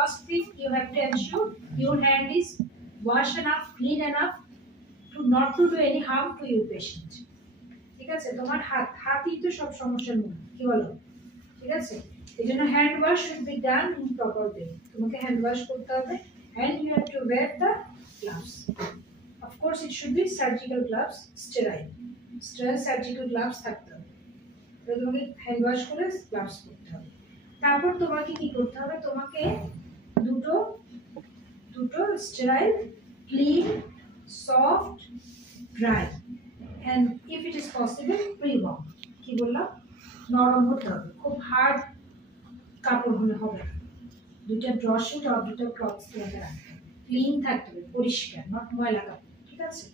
first thing you have to ensure your hand is washed enough, clean enough to not to do any harm to your patient. ঠিক আছে, তোমার হাতই তো সব সমস্যার মূল, কি বলো? ঠিক আছে, এজন্য hand wash should be done in proper way. তোমাকে হ্যান্ড ওয়াশ করতে হবে and you have to wear the gloves. Of course it should be surgical gloves, sterile surgical gloves থাকতে হবে। তো তোমাকে হ্যান্ড ওয়াশ করে গ্লাভস পরতে হবে। তারপর তোমাকে কি করতে হবে, তোমাকে দুটো sterile, clean, soft, dry and if it is possible pre-warm, কি বললাম, নরম হতে হবে, খুব হার্ড কাপড় হলে হবে না। দুটো ড্রশিট আর দুটো ক্লথস তোমাকে রাখতে হবে, ক্লিন থাকতে হবে, পরিষ্কার, নট ময়লা কাপড়, ঠিক আছে?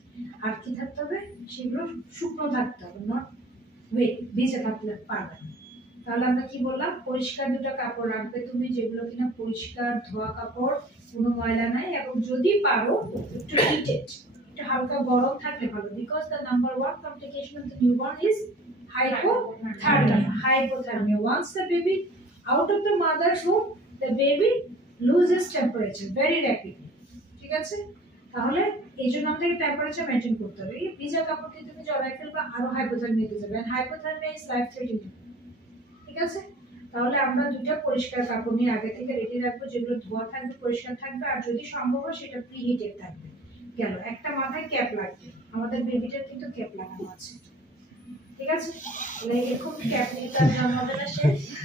আর কি থাকতে হবে, সেগুলো শুকনো থাকতে হবে, নট ওয়েট, ভিজে থাকলে পারবে না। তাহলে আমরা কি বললাম, পরিষ্কার দুটো কাপড় রাখবে তুমি, যেগুলো কিনা পরিষ্কার ধোয়া কাপড়, কোনো ময়লা নাই, এবং যদি পারো একটু হিটেড, একটু হালকা গরম থাকলে ভালো, because the number one complication of the newborn is hypothermia. Once the baby out of the mother's womb, the baby loses temperature very rapidly. ঠিক আছে, তাহলে এই জন্য আমাদের টেম্পারেচার মেইনটেইন করতে হবে। এই ভিজা কাপড়কে তুমি জড়াই ফেলবা, আরো হাইপোথার্মিয়াতে যাবে, and hypothermia is life threatening. ঠিক আছে, তাহলে আমরা দুটো পরিষ্কার কাপড় নিয়ে আগে থেকে রেডি রাখবো, যেগুলো ধোয়া থাকবে, পরিষ্কার থাকবে, আর যদি সম্ভব হয় সেটা প্রি হিটেড থাকবে। গেল, একটা মাথায় ক্যাপ লাগবে, আমাদের বেবিটার কিন্তু ক্যাপ লাগানো আছে, ঠিক আছে? তাহলে এরকম ক্যাপ নিতে আমাদের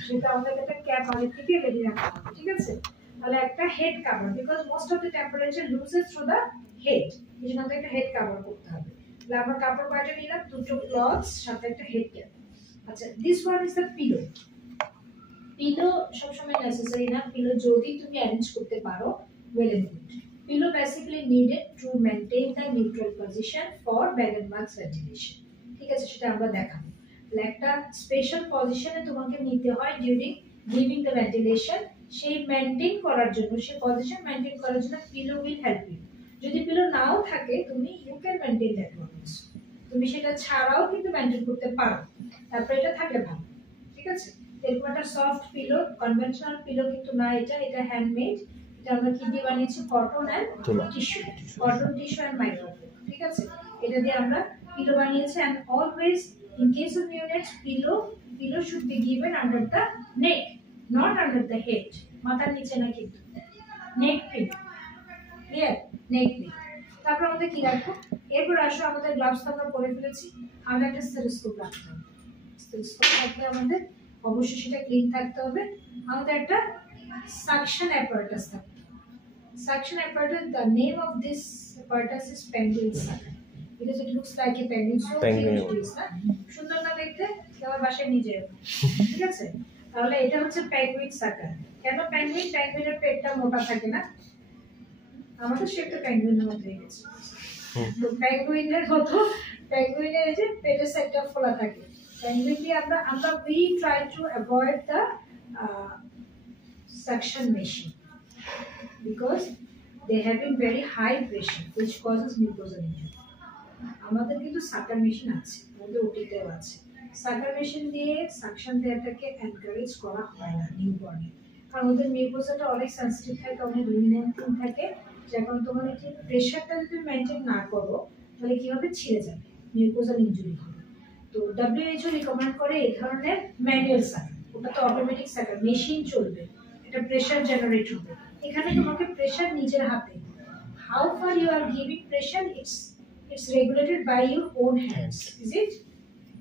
সেটা আমাদের একটা ক্যাপ আগে থেকে রেডি রাখতে হবে, ঠিক আছে? তাহলে একটা head cover, because most of the temperature loses through the head, এই জন্য আমাদের একটা হেড কভার করতে হবে। তাহলে আমরা কাপড় কয়টা নিলাম, দুটো ক্লথস সাথে একটা হেড ক্যাপ। আচ্ছা, this one is the pillow. Pillow সবসময় নেসেসারি না, পিলো যদি তুমি অ্যারেঞ্জ করতে পারো, well and good. Pillow basically needed to maintain the neutral position for bag and mask ventilation, ঠিক আছে? সেটা আমরা দেখাবো। তাহলে একটা স্পেশাল পজিশনে তোমাকে নিতে হয় ডিউরিং গিভিং দ্য ভেন্টিলেশন, সেই মেইনটেইন করার জন্য, সেই পজিশন মেইনটেইন করার জন্য পিলো উইল হেল্প ইউ। যদি পিলো নাও থাকে, তুমি you can maintain that one, তুমি সেটা ছাড়াও কিন্তু মেইনটেইন করতে পারো, তারপর এটা থাকলে ভালো, ঠিক আছে? এরকম একটা সফট পিলো, কনভেনশনাল পিলো কিন্তু না, এটা হ্যান্ডমেড। এটা আমরা কি দিয়ে বানিয়েছি, cotton and tissue, cotton tissue and microfiber, ঠিক আছে? এটা দিয়ে আমরা pillow বানিয়েছে। and always in case of neonates, pillow should be given under the neck, not under the head, মাথার নিচে না, কিন্তু neck pillow, clear? neck pillow। তারপর আমাদের কি রাখবো, এরপর আসো আমাদের গ্লাভস আমরা পরে ফেলেছি, আমরা একটা স্টেথোস্কোপ রাখতে হবে। স্টেথোস্কোপ থাকলে আমাদের অবশ্যই সেটা ক্লিন থাকতে হবে। আমাদের একটা suction apparatus থাকতে হবে। suction apparatus, the name of this apparatus is penguin sucker, because it looks like a penguin, so cute is না, সুন্দর না দেখতে, তোমার বাসায় নিয়ে যাও, ঠিক আছে? তাহলে এটা হচ্ছে penguin sucker। কেন penguin? penguinের পেটটা মোটা থাকে না, আমাদের শেপটা penguinের মতো হয়ে গেছে, তো penguinের মতো, penguinের এই যে পেটের সাইডটা খোলা থাকে। penguin দিয়ে আমরা we try to avoid the suction machine because they having very high pressure which causes mucosal injury। আমাদের কিন্তু সাকার মেশিন আছে, আমাদের ওটিতেও আছে। সাকার মেশিন দিয়ে সাকশন দেওয়াটাকে এনকারেজ করা হয় না নিউবর্নে, কারণ ওদের মিউকোসাটা অনেক সেনসিটিভ থাকে, অনেক লুমিনেন্টিং থাকে, যখন তোমার কি প্রেশারটা যদি মেইনটেইন না করো, তাহলে কি হবে, ছিঁড়ে যাবে, মিউকোসাল ইনজুরি হবে। তো WHO রিকমেন্ড করে এই ধরনের ম্যানুয়াল সাকার, ওটা তো অটোমেটিক সাকার, মেশিন চলবে, এটা প্রেশার জেনারেট হবে। এখানে তোমাকে প্রেশার নিজের হাতে, how far you are giving pressure, it's regulated by your own hands, is it?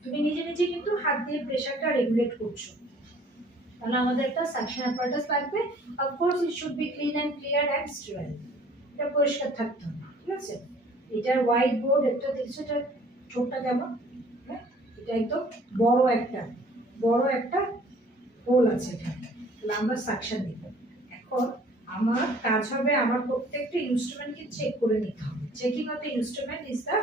তুমি নিজে নিজে কিন্তু হাত দিয়ে প্রেসারটা রেগুলেট করছো। তাহলে আমাদের একটা সাকশন অ্যাপারেটাস লাগবে। Of course it should be clean and clear and sterile, এটা পরিষ্কার থাকতে হবে, ঠিক আছে? এটা হোয়াইট বোর্ড, একটা দেখছো এটা ছোটটা কেমন, হ্যাঁ, এটা একদম বড় একটা হোল আছে এখানে। তাহলে আমরা সাকশন দিব। এখন আমার কাজ হবে, আমার প্রত্যেকটা ইনস্ট্রুমেন্টকে চেক করে নিতে হবে। Checking of the instrument is the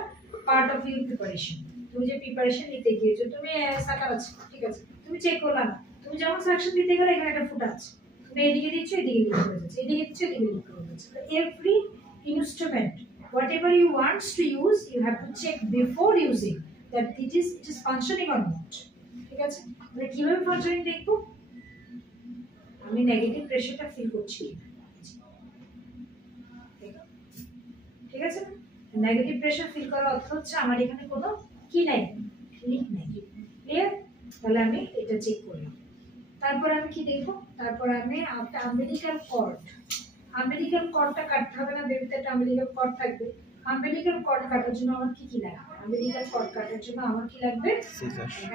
part of your preparation. তুমি যে প্রিপারেশন নিতে গিয়েছো, তুমি সাকার আছে, ঠিক আছে, তুমি চেক করলা না, তুমি যেমন সাকশন দিতে গেলে এখানে একটা ফুটা আছে, তুমি এদিকে দিচ্ছ, এদিকে লিক হয়ে যাচ্ছে, এদিকে দিচ্ছ, এদিকে লিক হয়ে যাচ্ছে। Every instrument whatever you want to use, you have to check before using that it is functioning or not, ঠিক আছে? মানে কিভাবে ফাংশনিং দেখবো, আমি নেগেটিভ প্রেসারটা ফিল করছি, নেগেটিভ প্রেশার ফিল করার অর্থ হচ্ছে আমার এখানে কোনো কি নাই, লিক নাই। ক্লিয়ার? তাহলে আমি এটা চেক করলাম। তারপর আমি কি দেখব? তারপর আমি আম্বিলিক্যাল কর্ড, আম্বিলিক্যাল কর্ডটা কাটতে হবে না, বেবিতে একটা আম্বিলিক্যাল কর্ড থাকবে। আম্বিলিক্যাল কর্ড কাটার জন্য আমার কি কি লাগবে? আম্বিলিক্যাল কর্ড কাটার জন্য আমার কি লাগবে?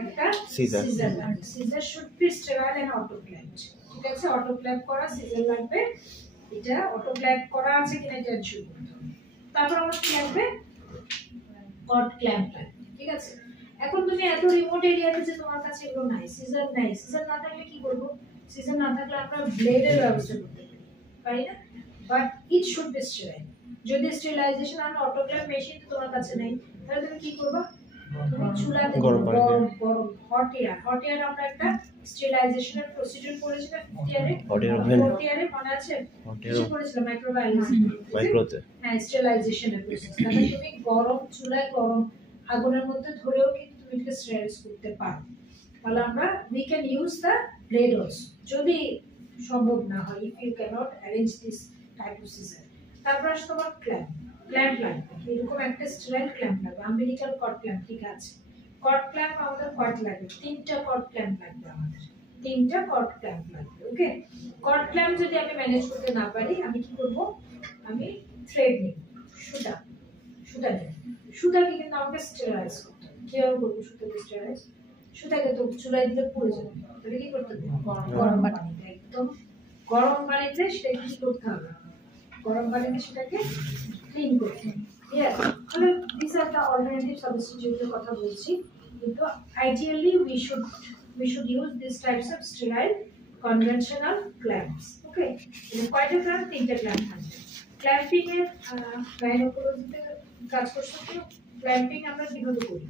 একটা সিজার লাগবে। Scissor should be sterile and autoclaved. ঠিক আছে, অটোক্ল্যাম্প করা সিজার লাগবে। এটা অটোক্ল্যাম্প করা আছে কিনা এটা এনশিওর করতে হবে। তারপর আমার কি লাগবে? কর্ড ক্ল্যাম্প লাগবে। ঠিক আছে, এখন তুমি এত রিমোট এরিয়াতে যে তোমার কাছে এগুলো নাই, সিজার নাই, সিজার না থাকলে কি করব? সিজার না থাকলে আমরা ব্লেডের ব্যবস্থা করতে পারি না, but it should be sterile. যদি স্টেরিলাইজেশন আর অটোক্ল্যাভ মেশিন তোমার কাছে নেই, তাহলে তুমি কি করবে? তুমি চুলাতে গরম হট এয়ার আমরা একটা স্টেরিলাইজেশনের প্রসিডিউর করেছিলাম হট এয়ারে মনে আছে? কি করেছিলাম? মাইক্রোতে, হ্যাঁ, স্টেরিলাইজেশনের প্রসেস। তাহলে তুমি গরম চুলায় গরম আগুনের মধ্যে ধরেও কিন্তু তুমি এটা স্টেরিলাইজ করতে পারো। তাহলে আমরা we can use the blade also যদি সম্ভব না হয়, if you cannot arrange this type of scissor। তারপর আসে তোমার ক্ল্যাম্প লাগবে, এরকম একটা স্টেরাইল ক্ল্যাম্প লাগবে, আম্বিলিক্যাল কর্ড ক্ল্যাম্প। ঠিক আছে, কর্ড ক্ল্যাম্প আমাদের কয়টা লাগবে? 3টা কর্ড ক্ল্যাম্প লাগবে আমাদের, 3টা কর্ড ক্ল্যাম্প লাগবে। ওকে, কর্ড ক্ল্যাম্প যদি আমি ম্যানেজ করতে না পারি, আমি কি করব? আমি থ্রেড নিব, সুতা নিব। সুতাকে কিন্তু আমাকে স্টেরাইজ করতে হবে। কিভাবে করবো সুতাকে স্টেরাইজ? সুতাকে তো চুলায় দিলে পুড়ে যাবে, তাহলে কি করতে হবে? গরম পানিতে, একদম গরম পানিতে সেটাকে কি করতে হবে? গরম পানিতে সেটাকে ক্লিন করতে হবে। ঠিক আছে, তাহলে দিস আর দ্য অল্টারনেটিভ সাবস্টিটিউটের কথা বলছি, কিন্তু ideally we should use these types of sterile conventional clamps। ওকে, কয়টা ক্ল্যাম্প? 3টা ক্ল্যাম্প থাকবে। ক্ল্যাম্পিং এর গাইনোকোলজিতে কাজ করছো তো? ক্ল্যাম্পিং আমরা কিভাবে করি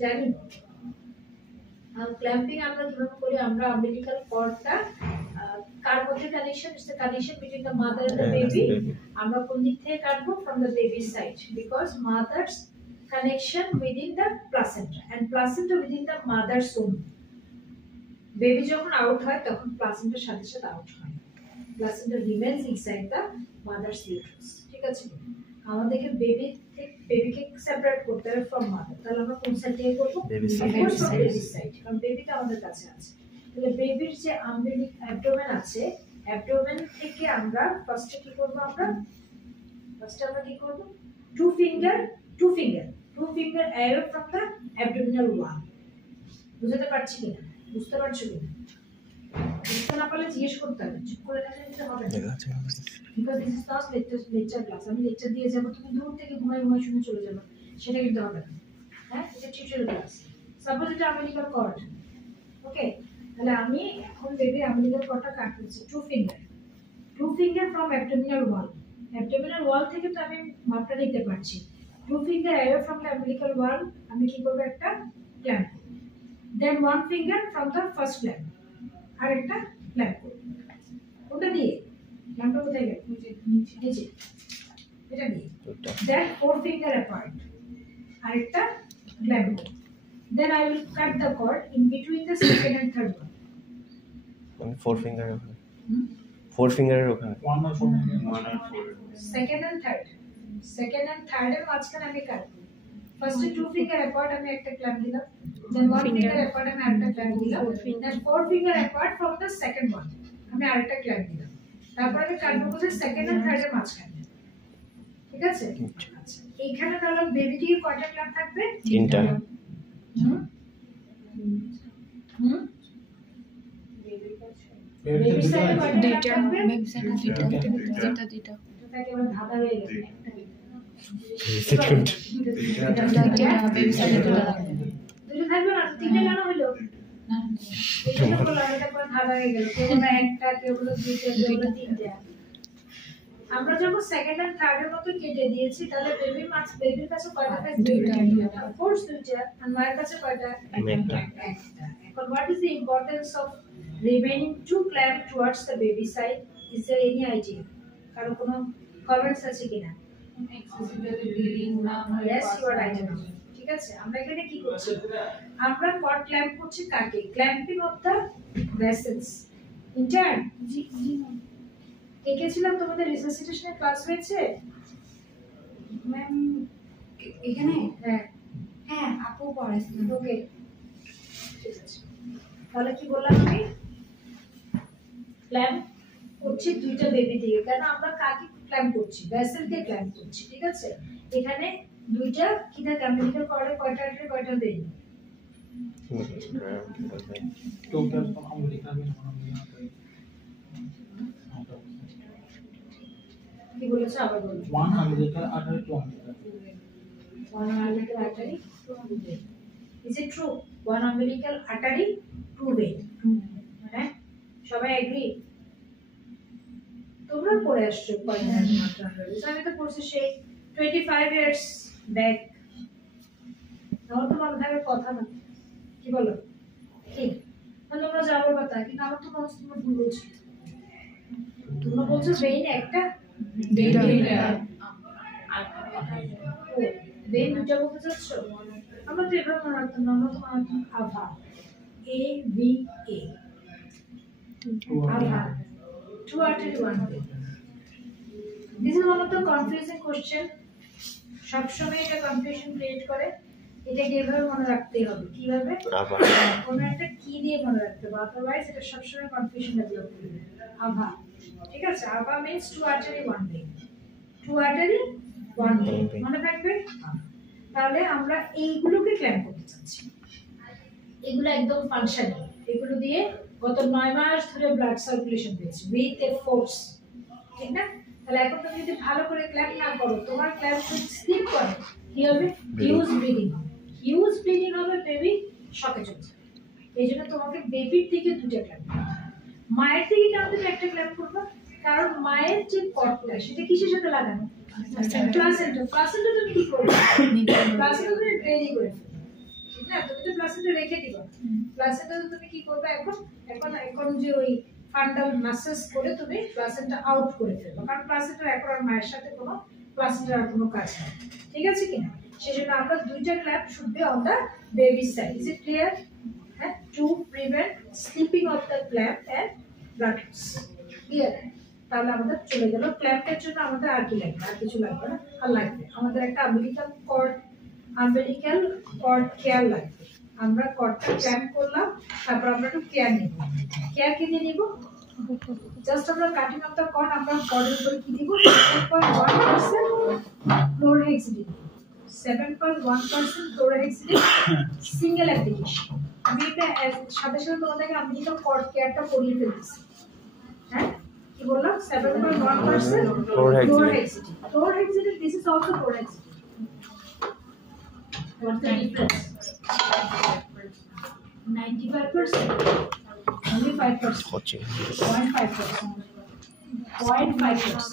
জানি? ক্ল্যাম্পিং আমরা কিভাবে করি? আমরা আম্বিলিক্যাল কর্ডটা কার মধ্যে connection, is the connection between the mother and the baby. আমরা কোন দিক থেকে কাটবো? From the baby side, because mother's connection within the placenta and placenta within the mother's womb. Baby যখন আউট হয় তখন প্লাসেন্টার সাথে সাথে আউট হয়, placenta remains inside the mother's uterus. ঠিক আছে, আমাদেরকে বেবিকে সেপারেট করতে হবে ফ্রম মাদার। তাহলে আমরা কোন সাইড থেকে করব? বেবি সাইড, কারণ বেবিটা আমাদের কাছে আছে। তাহলে বেবির যে অ্যাবডোমেন আছে, অ্যাবডোমেন থেকে আমরা ফার্স্টে কি করব? আমরা কি করব? Two finger away from the abdominal wall. বুঝতে পারছি কিনা? বুঝতে পারছো কিনা? বুঝতে না পারলে জিজ্ঞেস করতে হবে, চুপ করে থাকলে হবে না। Because this is not lecture class, আমি লেকচার দিয়ে যাব, তুমি দূর থেকে ঘুমাই শুনে চলে যাবে, সেটা কিন্তু হবে না। হ্যাঁ, এটা টিউটোরিয়াল ক্লাস। সাপোজ এটা আম্বিলিক্যাল কর্ড। ওকে, তাহলে আমি এখন বেবি আম্বিলিক্যাল কর্ডটা কাটছি two finger from abdominal wall থেকে তো আমি মাপটা নিতে পারছি। Two finger away from the umbilical wall আমি কি করব? একটা clamp. Then one finger from the first clamp, আর একটা ক্ল্যাম্প করব। ওটা দিয়ে ক্ল্যাম্পটা কোথায় গেল? নিচে, এটা দিয়ে। দেন 4 ফিঙ্গার অ্যাপার্ট, আর একটা clamp. Then I will cut the cord in between the second and third one. মানে 4 ফিঙ্গারের ওখানে, 4 ফিঙ্গারের ওখানে, 1 আর 4 সেকেন্ড এন্ড থার্ড এর মাঝখানে আমি কাটবো। ফার্স্ট 2 ফিঙ্গার অ্যাপার্ট আমি একটা ক্ল্যাম্প দিলাম, দেন 1 ফিঙ্গার অ্যাপার্ট আমি আরেকটা ক্ল্যাম্প দিলাম, দেন 4 finger apart from the second one আমি আরেকটা ক্ল্যাম্প দিলাম। তারপর আমি কাটবো কোথায়? সেকেন্ড এন্ড থার্ড এর মাঝখানে। ঠিক আছে, আচ্ছা এইখানে তাহলে বেবিটির কয়টা ক্ল্যাম্প থাকবে? 3টা। বেবি সাইডে কয়টা থাকবে? দুইটা তাকে আমরা ধাঁধা হয়ে গেল। দুটো থাকবে না, 3টে কেন হলো? এটা বলো, এটা পর ধাঁধা হয়ে গেল। কেউ বলে একটা, কেউ বলে দুইটা, কেউ বলে 3টা। আমরা যখন সেকেন্ড এন্ড থার্ড এর মতো কেটে দিয়েছি, তাহলে বেবির কাছে কয়টা থাকবে? 2টা। অফ কোর্স 2টা। আর মায়ের কাছে কয়টা? একটা। এখন what is the importance of remaining 2 clamp towards the baby side? Is there any idea? কারো কোনো কমেন্টস আছে কিনা? Yes, you are right. ঠিক আছে, আমরা এখানে কি করছি? আমরা কর্ড ক্ল্যাম্প করছি কাকে? Clamping of the vessels. Intern জি এঁকেছিলাম, তোমাদের রিসাসিটেশনের ক্লাস হয়েছে ম্যাম? এখানে হ্যাঁ হ্যাঁ আপু পড়াইছে ওকে ঠিক আছে। তাহলে কি বললাম আমি ক্ল্যাম্প করছি দুইটা বেবি দিয়ে, কেন আমরা কাকে ক্ল্যাম্প করছি, ভেসেলকে ক্ল্যাম্প করছি, ঠিক আছে। এখানে দুইটা কি থাকে আম্বিলিকাল কর্ডে কয়টা আর্টারি কয়টা ভেইন, total umbilical vein কি বলেছে আবার বলুন। one umbilical artery, two umbilical One umbilical artery, two vein. Is it true? One umbilical artery, two vein. হ্যাঁ সবাই এগ্রি? তোমরা পড়ে আসছো কয়টা মাত্রা হয়েছে, আমি তো পড়ছি সেই 25 ইয়ার্স ব্যাক। আমার তো মনে থাকে কথা না, কি বলো ঠিক? তাহলে তোমরা যাবো বা তাই, কিন্তু আমার তো মনে হচ্ছে তোমরা ভুল বলছো। তোমরা বলছো ভেইন একটা, ভেইন দুটা বলতে চাচ্ছ। আমরা তো এভাবে মনে রাখতাম না, আমরা তো মনে রাখতাম আভা, AVA, আভা, two artery one vein. This is one of the confusing question. সবসময় এটা কনফিউশন ক্রিয়েট করে। এটাকে এভাবে মনে রাখতেই হবে, কিভাবে আভা। কোনো একটা কি দিয়ে মনে রাখতে হবে, আদারওয়াইজ এটা সবসময় কনফিউশন ডেভেলপ করবে। আভা, ঠিক আছে, AVA means two artery one vein, two artery one vein মনে থাকবে। তাহলে আমরা এইগুলোকে ক্ল্যাম্প করতে চাচ্ছি, এগুলো একদম ফাংশনাল, এগুলো দিয়ে গত 9 মাস ধরে ব্লাড সার্কুলেশন পেয়েছি উইথ এ ফোর্স, ঠিক না? তাহলে এখন তুমি যদি ভালো করে ক্ল্যাম্প না করো, তোমার ক্ল্যাম্প যদি স্লিপ করে কি হবে, হিউজ ব্লিডিং হবে, হিউজ ব্লিডিং হবে, বেবি শকে চলে যাবে। এই জন্য তোমাকে বেবির দিকে দুটো ক্ল্যাম্প করতে হবে। মায়ের দিকে কেন তুমি একটা ক্ল্যাম্প করবে, কারণ মায়ের যে কর্ডটা সেটা কিসের সাথে লাগানো, প্লাসেন্টা। প্লাসেন্টা তুমি কি করবে, প্লাসেন্টা তুমি রেডি করে ফেলবে, ঠিক না? তুমি তো প্লাসেন্টা রেখে দিবা, প্লাসেন্টা তুমি কি করবে এখন, এখন যে ওই ফান্ডাল মাসেজ করে তুমি প্লাসেন্টা আউট করে ফেলবে, কারণ প্লাসেন্টা এখন আর মায়ের সাথে কোনো প্লাসেন্টার কোনো কাজ নেই, ঠিক আছে কিনা? সেজন্য আমরা দুইটা clamp should be on the baby side. Is it clear? হ্যাঁ, to prevent slipping of the clamp and blood loss. Clear? তাহলে আমাদের চলে গেল ক্ল্যাম্পের জন্য। আমাদের আর কি লাগবে, আর কিছু লাগবে না, আর লাগবে আমাদের একটা আম্বিলিকাল কর্ড কেয়ার লাগবে। আমরা কর্ডটা ক্ল্যাম্প করলাম, তারপর আমরা একটু কেয়ার নিব। কেয়ার কি দিয়ে নিব, জাস্ট আমরা কাটিং অফ দ্য কর্ড, আমরা কর্ডের উপরে কি দিব, 7.1% ক্লোরহেক্সিডিন, 7.1% ক্লোরহেক্সিডিন সিঙ্গেল অ্যাপ্লিকেশন। আমি এটা সাথে সাথে তোমাদেরকে আম্বিলিকাল কর্ড কেয়ারটা করিয়ে ফেলতেছি। হ্যাঁ কি বললাম, 7.1% chlorhexidine. Chlorhexidine, this is also chlorhexidine. What's the difference? 95%, only 5%, হচ্ছে 0.5%, 0.5%.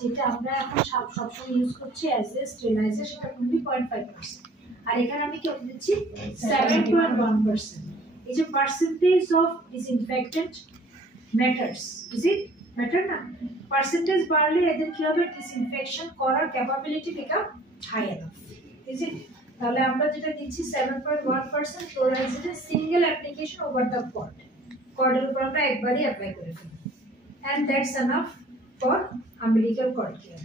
যেটা আমরা এখন সবসময় ইউজ করছি অ্যাজ এ স্টেরিলাইজার, সেটা only 0.5%. আর এখানে আমি কি দিচ্ছি 7.1%. এই যে percentage of disinfectant matters, is it matter না? পার্সেন্টেজ বাড়লে এদের কি হবে, ডিসইনফেকশন করার capability become high enough, is it? তাহলে আমরা যেটা দিচ্ছি 7.1% chlorhexidine single application over the কর্ডের উপর আমরা একবারই অ্যাপ্লাই করে ফেলি, and that's enough for umbilical cord care.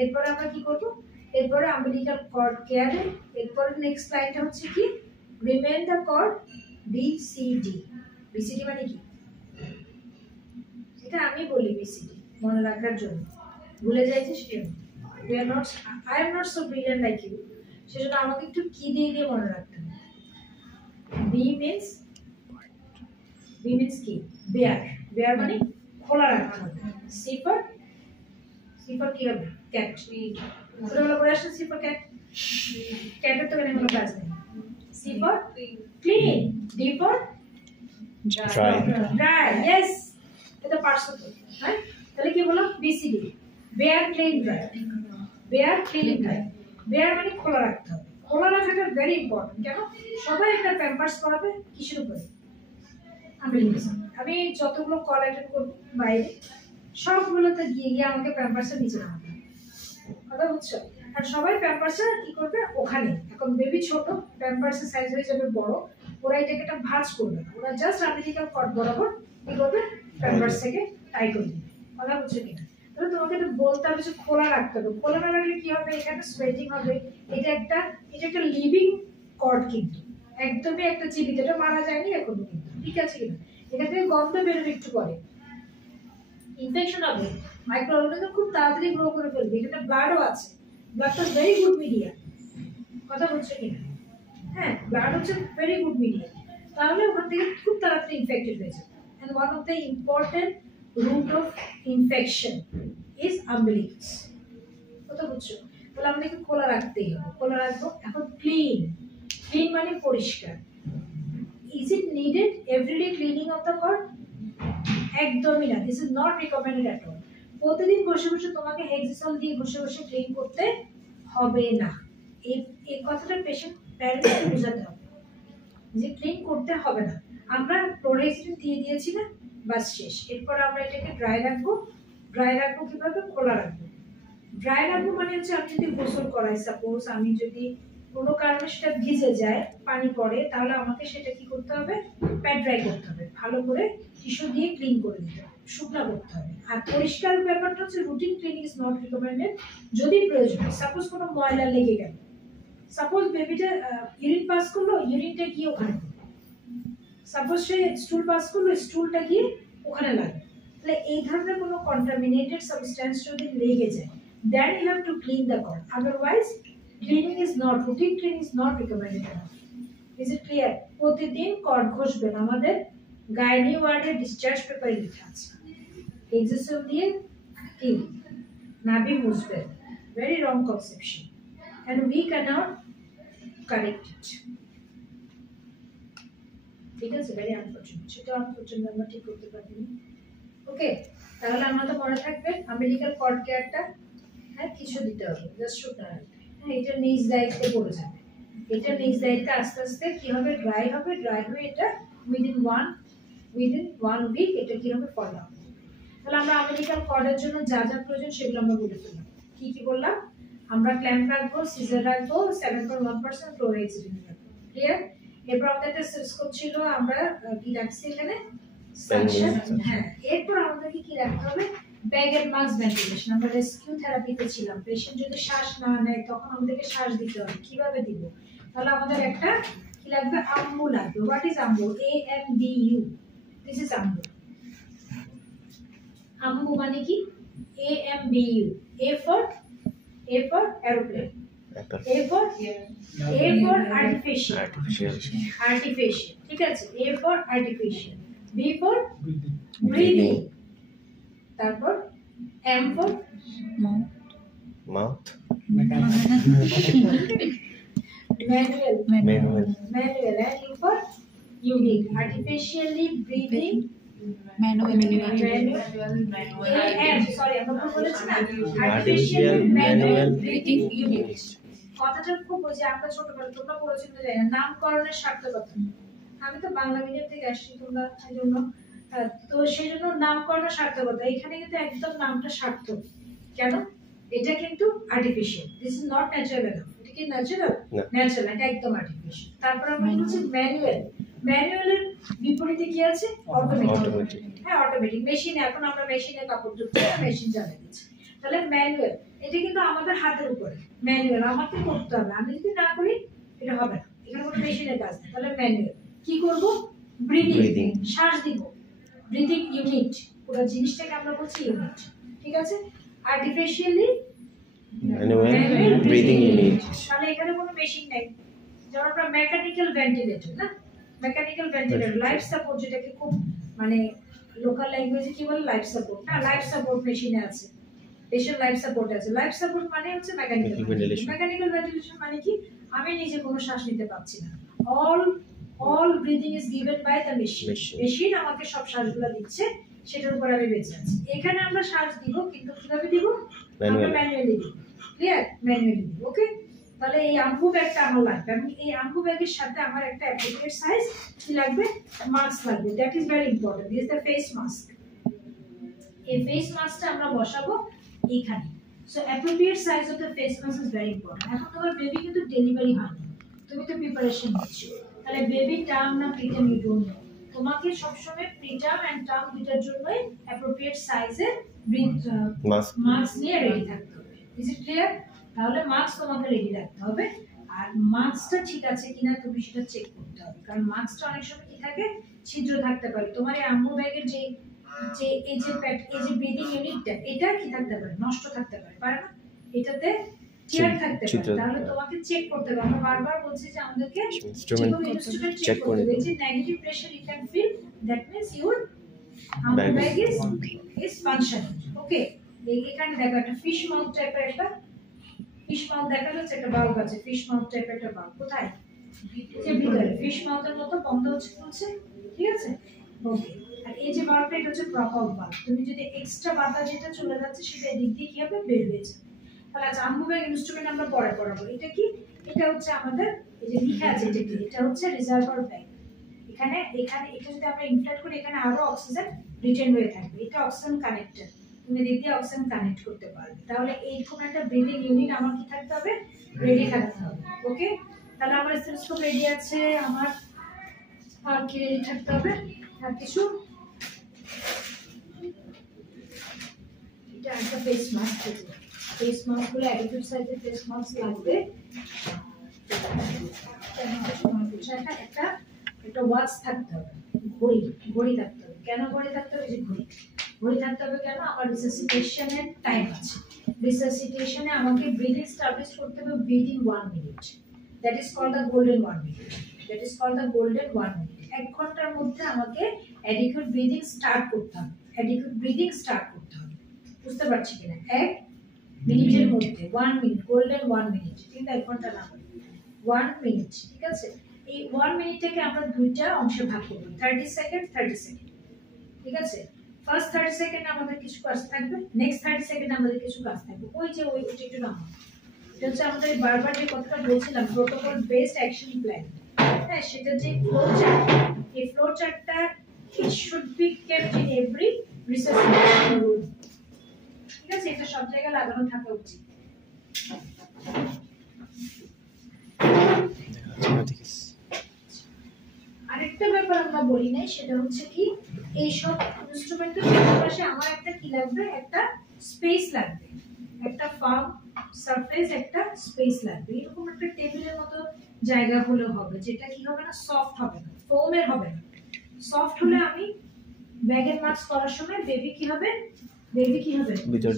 এরপরে আমরা কি করব, এরপরে আম্বিলিকাল কর্ড কেয়ারে এরপরে নেক্সট লাইনটা হচ্ছে কি, remain the cord BCD. BCD মানে কি, এটা আমি বলি বিসিডি মনে রাখার জন্য, ভুলে যাইছে সেটা। I am not so brilliant like you, সেজন্য আমাকে একটু কি দিয়ে দিয়ে মনে রাখতে হবে। বি মিন্স কি, বেয়ার, বেয়ার মানে খোলা রাখতে হবে। সি ফর কি হবে, ক্যাট। ছোটবেলা পড়ে আসছে সি ফর ক্যাট, ক্যাটের তো এখানে কোনো কাজ নেই। C for clean, D for dry, yes, এটা পারছো তো, হ্যাঁ? তাহলে কি বললাম, BCD, bare, clean, dry, bare, clean, dry. Bare মানে খোলা রাখতে হবে, খোলা রাখাটা ভেরি ইম্পর্টেন্ট। কেন, সবাই একটা প্যাম্পার্স করাবে কিসের উপরে, আমি যতগুলো কল অ্যাটেন্ড করবো বাইরে সবগুলোতে গিয়ে গিয়ে আমাকে প্যাম্পার্সের নিচে নামাতে হবে, কথা বুঝছো? আর সবাই প্যাম্পার্সের কি করবে ওখানে, এখন বেবি ছোট, প্যাম্পার্সের সাইজ হয়ে যাবে বড়, ওরা এটাকে একটা ভাঁজ করবে না, ওরা জাস্ট আম্বিলিকাল কর্ড বরাবর কি করবে, প্যাম্পার্স থেকে টাই করে দিবে, কথা বুঝছো কিনা? তাহলে তোমার তোমাকে তো বলতে হবে যে খোলা রাখতে হবে, খোলা না রাখলে কি হবে, এখানে সোয়েটিং হবে। এটা একটা লিভিং কর্ড, কিন্তু একদমই একটা জীবিত, এটা মারা যায়নি এখনো কিন্তু, ঠিক আছে কিনা। এখান থেকে গন্ধ বেরোবে একটু পরে, ইনফেকশন হবে, মাইক্রো অর্গানিজম খুব তাড়াতাড়ি গ্রো করে ফেলবে। এখানে ব্লাডও আছে, ব্লাডটা ভেরি গুড মিডিয়া, কথা বলছো কিনা? হ্যাঁ, ব্লাড হচ্ছে ভেরি গুড মিডিয়া, তাহলে ওখান থেকে খুব তাড়াতাড়ি ইনফেক্টেড হয়ে যাবে। and one of the important route of infection is umbilicus, কথা বুঝছো? তাহলে আমাদেরকে খোলা রাখতেই হবে, খোলা রাখবো। এখন ক্লিন, ক্লিন মানে পরিষ্কার। is it needed everyday cleaning of the cord? একদমই না, this is not recommended at all। প্রতিদিন বসে বসে তোমাকে হেক্সাসল দিয়ে বসে বসে ক্লিন করতে হবে না, এই কথাটা পেশেন্ট প্যারেন্টসকে বোঝাতে হবে যে ক্লিন করতে হবে না। আমরা ক্লোরহেক্সিডিন দিয়ে দিয়েছি না, বাস শেষ। এরপর আমরা এটাকে ড্রাই রাখবো। ড্রাই রাখবো কিভাবে? খোলা রাখবো। ড্রাই রাখবো মানে হচ্ছে আমি যদি গোসল করাই, সাপোজ আমি যদি কোনো কারণে সেটা ভিজে যায়, পানি পড়ে, তাহলে আমাকে সেটা কি করতে হবে? প্যাড ড্রাই করতে হবে, ভালো করে টিস্যু দিয়ে ক্লিন করে দিতে হবে, শুকনো করতে হবে। আর পরিষ্কার ব্যাপারটা হচ্ছে routine cleaning is not recommended. যদি প্রয়োজন হয়, সাপোজ কোনো ময়লা লেগে গেল, সাপোজ বেবিটা ইউরিন পাস করলো, ইউরিনটা গিয়ে ওখানে, সাপোজ সে স্টুল পাস করলো, স্টুলটা গিয়ে ওখানে লাগে, তাহলে এই ধরনের কোনো কন্টামিনেটেড সাবস্টেন্স যদি লেগে যায়, then you have to clean the cord, otherwise cleaning is not, routine cleaning is not recommended enough। is it clear? প্রতিদিন কর্ড ঘষবেন, আমাদের গাইনি ওয়ার্ডে ডিসচার্জ পেপারে লেখা আছে, হেক্সাসল দিয়ে ক্লিন, নাভি মুছবেন। very wrong conception and we cannot correct it, ঠিক আছে? ভেরি আনফরচুনেট, সেটা আনফরচুনেট আমরা ঠিক করতে পারিনি। ওকে, তাহলে আমরা তো মনে থাকবে আম্বিলিক্যাল কর্ড কেয়ারটা, হ্যাঁ, কিছু দিতে হবে, জাস্ট শুট না, হ্যাঁ, এটা নিজ দায়িত্বে পড়ে যাবে, এটা নিজ দায়িত্বে আস্তে আস্তে কি হবে, ড্রাই হবে, ড্রাই হয়ে এটা উইদিন ওয়ান উইক এটা কি হবে, ফলো হবে। তাহলে আমরা আম্বিলিক্যাল কর্ডের জন্য যা যা প্রয়োজন সেগুলো আমরা বলে ফেললাম। কি কি বললাম? আমরা ক্ল্যাম্প রাখবো, সিজার রাখবো, 7.1% ক্লোরহেক্সিডিন রাখবো, ক্লিয়ার? এরপর আমাদের একটা স্কোপ ছিল, আমরা কি রাখছি এখানে, সাকশন। হ্যাঁ, এরপর আমাদেরকে কি রাখতে হবে, ব্যাগ এন্ড মাস্ক ভেন্টিলেশন। আমরা রেস্কিউ থেরাপিতে ছিলাম, পেশেন্ট যদি শ্বাস না নেয় তখন আমাদেরকে শ্বাস দিতে হবে, কিভাবে দিব? তাহলে আমাদের একটা কি লাগবে, আম্বু লাগবে। What is Ambu? AMBU, this is Ambu. Ambu মানে কি? AMBU, A for aeroplane, A for artificial, ঠিক আছে? A for artificial, B for breathing, তারপর M for mouth, manual, and U for unique, artificially breathing, sorry আমরা ভুল বলেছি না, artificial manual breathing unit। কথাটা খুব বুঝি, আমরা ছোটবেলা তোমরা পড়েছো তো জানি না, নামকরণের সার্থকতা। আমি তো বাংলা মিডিয়াম থেকে আসছি, তোমরা এই জন্য, তো সেই জন্য নামকরণের সার্থকতা, এখানে কিন্তু একদম নামটা সার্থক। কেন? এটা কিন্তু artificial, this is not natural. এটা কি ন্যাচারাল? ন্যাচারাল, এটা একদম আর্টিফিশিয়াল। তারপর আমরা বলছি ম্যানুয়াল। ম্যানুয়ালের বিপরীতে কি আছে? অটোমেটিক। হ্যাঁ, অটোমেটিক, মেশিনে। এখন আমরা মেশিনে কাপড় ধুচ্ছি, মেশিন চালিয়ে দিচ্ছি। তাহলে ম্যানুয়াল, এটা কিন্তু আমাদের হাতের উপরে, ম্যানুয়াল আমাকে করতে হবে, আমি যদি না করি এটা হবে না, এখানে কোনো মেশিনের কাজ নেই। তাহলে ম্যানুয়াল কি করব? ব্রিদিং, শ্বাস দিব, ব্রিদিং ইউনিট, পুরো জিনিসটাকে আমরা বলছি ইউনিট, ঠিক আছে? আর্টিফিশিয়ালি ম্যানুয়াল ব্রিদিং ইউনিট, তাহলে এখানে কোনো মেশিন নেই। যেমন আমরা মেকানিক্যাল ভেন্টিলেটর, না, মেকানিক্যাল ভেন্টিলেটর, লাইফ সাপোর্ট, যেটাকে খুব মানে লোকাল ল্যাঙ্গুয়েজে কি বলে, লাইফ সাপোর্ট, না, লাইফ সাপোর্ট মেশিনে আছে, পেশেন্ট লাইফ সাপোর্ট আছে। লাইফ সাপোর্ট মানে হচ্ছে মেকানিক্যাল ভেন্টিলেশন। মেকানিক্যাল ভেন্টিলেশন মানে কি? আমি নিজে কোনো শ্বাস নিতে পারছি না, all breathing is given by the machine, machine আমাকে সব শ্বাসগুলো দিচ্ছে, সেটার উপর আমি বেঁচে আছি। এখানে আমরা শ্বাস দিব, কিন্তু কিভাবে দিব? আমরা ম্যানুয়ালি দিব, ক্লিয়ার? ম্যানুয়ালি দিব। ওকে, তাহলে এই আম্বু ব্যাগটা আমার লাগবে, এবং এই আম্বু ব্যাগের সাথে আমার একটা অ্যাপ্রোপ্রিয়েট সাইজ কি লাগবে, মাস্ক লাগবে। That is very important, this is the face mask. এই ফেস মাস্কটা আমরা বসাবো এখানে। So appropriate size of the face mask is very important. এখন তোমার বেবি কিন্তু ডেলিভারি হয়নি, তুমি তো প্রিপারেশন নিচ্ছ, তাহলে বেবি টার্ম না প্রিটার্ম ইউ ডোন্ট নো। তোমাকে সবসময় প্রিটার্ম এন্ড টার্ম দুটার জন্যই অ্যাপ্রোপ্রিয়েট সাইজের মাস্ক মাস্ক নিয়ে রেডি থাকতে হবে। Is it clear? তাহলে মাস্ক তোমাকে রেডি রাখতে হবে, আর মাস্কটা ঠিক আছে কিনা তুমি সেটা চেক করতে হবে, কারণ মাস্কটা অনেক সময় কি থাকে, ছিদ্র থাকতে পারে। তোমার এই আম্মু ব্যাগের যে যে এই যে ব্রিদিং ইউনিটটা, এটা কি থাকতে পারে, নষ্ট থাকতে পারে, পারে না? এটাতে টিয়ার থাকতে পারে, তাহলে তোমাকে চেক করতে হবে। আমরা বারবার বলছি যে আমাদেরকে ইনস্ট্রুমেন্ট চেক করতে হবে। যে negative pressure you can feel, that means your bag is functioning. Okay, এখানে দেখো একটা ফিশ মাউথ টাইপের একটা ফিশ মাউথ দেখা যাচ্ছে, একটা বাল্ব আছে ফিশ মাউথ টাইপের একটা বাল্ব। কোথায়? যে ভিতরে ফিশ মাউথের মতো বন্ধ হচ্ছে খুলছে, ঠিক আছে? ওকে, আর এই যে বাল্বটা এটা হচ্ছে প্রপআউট বাল্ব। তুমি যদি এক্সট্রা বাতাস যেটা চলে যাচ্ছে সেটা এদিক দিয়ে কি হবে, বের হয়ে যাবে। তাহলে আচ্ছা, আম্মু ব্যাগ ইনস্ট্রুমেন্ট আমরা পরে পড়াবো। এটা কি? এটা হচ্ছে আমাদের এই যে লিখা আছে এটা কি, এটা হচ্ছে রিজার্ভার ব্যাগ। এখানে এটা যদি আমরা ইনফ্লেট করি, এখানে আরো অক্সিজেন রিটেন হয়ে থাকবে। এটা অক্সিজেন কানেক্টর, তুমি দিক দিয়ে অক্সিজেন কানেক্ট করতে পারবে। তাহলে এইরকম একটা ব্রিদিং ইউনিট আমার কি থাকতে হবে, রেডি থাকতে হবে। ওকে, তাহলে আমার স্টেথোস্কোপ রেডি আছে, আমার আর কি রেডি থাকতে হবে, আর কিছু এটা একটা ফেস মাস্ক আছে। ফেস মাস্ক গুলো অ্যাটিটিউড সাইজের ফেস মাস্ক লাগবে। একটা ওয়াচ থাকতে হবে, ঘড়ি থাকতে হবে। কেন ঘড়ি থাকতে হবে? যে ঘড়ি থাকতে হবে কেন? আমার রিসাসিটেশনের টাইম আছে। রিসাসিটেশনে আমাকে ব্রিদিং স্টাবলিশ করতে হবে within 1 minute. That is called the golden 1 minute. That is called the golden 1 minute. 1 ঘন্টার মধ্যে আমাকে অ্যাডিকুয়েট ব্রিদিং স্টার্ট করতে হবে। বুঝতে পারছি কিনা? 1 মিনিটের মধ্যে 1 মিনিট, গোল্ডেন 1 মিনিট, কিন্তু 1 ঘন্টা না, 1 মিনিট, ঠিক আছে? এই 1 মিনিট থেকে আমরা দুইটা অংশে ভাগ করব, 30 সেকেন্ড 30 সেকেন্ড, ঠিক আছে? ফার্স্ট 30 সেকেন্ড আমাদের কিছু কাজ থাকবে, নেক্সট 30 সেকেন্ড আমাদের কিছু কাজ থাকবে। ওইটা একটু নাম, এটা হচ্ছে আমাদের বারবার যে কথাটা বলছিলাম, প্রোটোকল বেসড অ্যাকশন প্ল্যান। হ্যাঁ, সেটা যে ফ্লো চার্ট, এই ফ্লো চার্টটা it should be kept in every research room, ঠিক আছে? এটা সব জায়গায় লাগানো থাকা উচিত। আরেকটা ব্যাপার আমরা বলি নাই, সেটা হচ্ছে কি, এই সব ইনস্ট্রুমেন্টের পাশে আমার একটা কি লাগবে, একটা স্পেস লাগবে, একটা ফার্ম সারফেস, একটা স্পেস লাগবে। এরকম একটা টেবিলের মতো জায়গা হলে হবে, যেটা কি হবে না, সফট হবে না, ফোমের হবে না। সফট হলে আমি ব্যাগের মাস্ক করার সময় বেবি কি হবে, ভিতর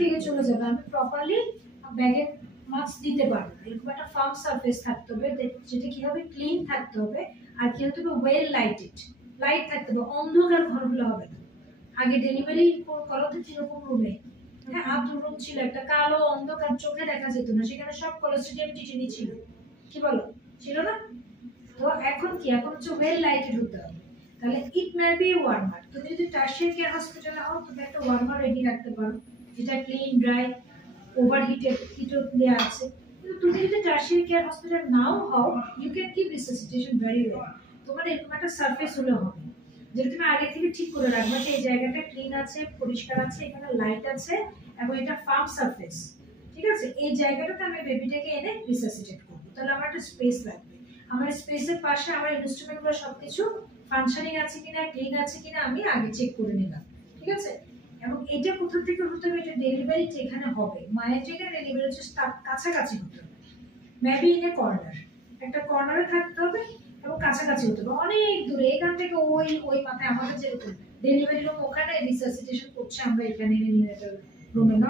দিকে চলে যাবে, আমি প্রপারলি ব্যাগের মাস্ক দিতে পারবো। এরকম একটা ফার্ম সারফেস থাকতে হবে, যেটা কি হবে, ক্লিন থাকতে হবে, আর কি হতে হবে, ওয়েল লাইটেড, লাইট থাকতে হবে, অন্ধকার ঘর হলে হবে না। আগে ডেলিভারি করাতে যেরকম রুমে, হ্যাঁ, আব্দুল রুম ছিল, একটা কালো অন্ধকার, চোখে দেখা যেত না, সেখানে সব কলেস্ট্রিডিয়াম টিটিনি ছিল, কি বলো, ছিল না? তো এখন কি, এখন হচ্ছে ওয়েল লাইটেড হতে হবে। তাহলে ইট মে বি ওয়ার্মার। তুমি যদি টার্সিয়ারি কেয়ার হসপিটালে হও, তুমি একটা ওয়ার্মার রেডি রাখতে পারো, যেটা ক্লিন, ড্রাই, ওভারহিটেড, হিটও দেওয়া আছে। কিন্তু তুমি যদি টার্সিয়ারি কেয়ার হসপিটাল নাও হও, you can keep resuscitation very well. তোমার এরকম একটা সারফেস হলে হবে, যেটা তুমি আগে থেকে ঠিক করে রাখবে যে এই জায়গাটা ক্লিন আছে, পরিষ্কার আছে, এখানে লাইট আছে, এবং এটা ফার্ম সারফেস, ঠিক আছে? এই জায়গাটাতে আমি বেবিটাকে এনে রিসাসিটেট করবো। তাহলে আমার একটা স্পেস লাগবে। আমার স্পেসের পাশে আমার ইনস্ট্রুমেন্টগুলো সবকিছু ফাংশনিং আছে কিনা, ক্লিন আছে কিনা আমি আগে চেক করে নিলাম, ঠিক আছে? এবং এটা কোথা থেকে হতে হবে, এটা ডেলিভারি যেখানে হবে, মায়ের যেখানে ডেলিভারি হচ্ছে তার কাছাকাছি হতে হবে। মেবি ইন এ কর্নার, একটা কর্নারে থাকতে হবে এবং কাছাকাছি হতে হবে, অনেক দূরে। এখান থেকে ওই মাথায় আমাদের যেরকম ডেলিভারি রুম, ওখানে রিসাসিটেশন করছে, আমরা এখানে রুমে না।